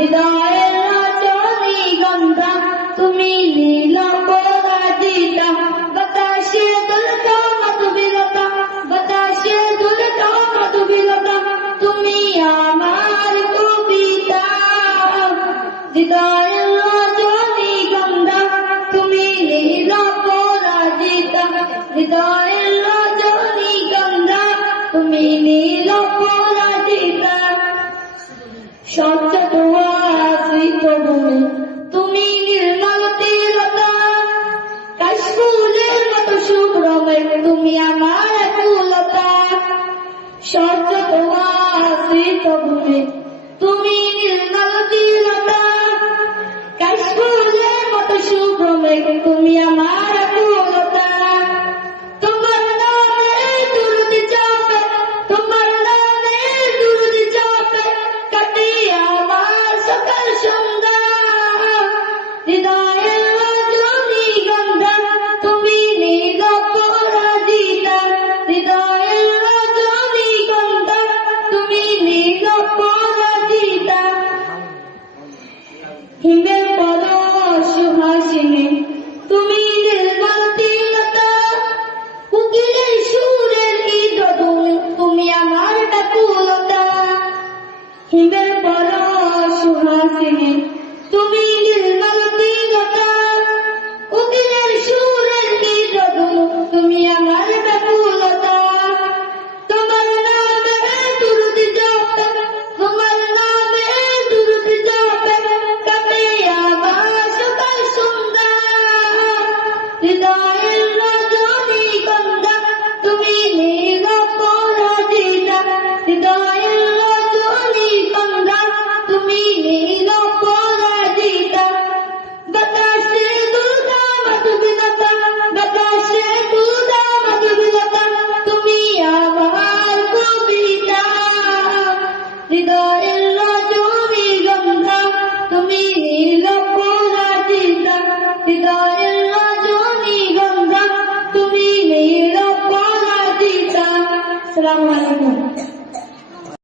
হৃদয়ের রজনী গন্ধা তুমি নীল পরাজিতা বাতাসে দুলকা মধুবিলতা বাতাসে দুলকা মধুবিলতা তুমি আমার কবিতা হৃদয়ের রজনী গন্ধা তুমি নীল পরাজিতা হৃদয়ের রজনী গন্ধা তুমি নীল পরাজিতা স্বচ্ছ তোমাশ্রিত তুমি নির্মল কাশফুলের মতো শুভ্রমের তুমি আমার কুলতা স্বচ্ছ হিমের পর সুহাসিনী তুমি হৃদয়ের রজনী গন্ধা তুমি নীল পরাজিতা। হৃদয়ের রজনী গন্ধা তুমি নীল পরাজিতা। বাতাসে দুর্গা মধুবিলতা বাতাসে দুর্গা মধুবিলতা তুমি আমার কবিতা। হৃদয়ের রজনী গন্ধা তুমি Assalamu alaikum.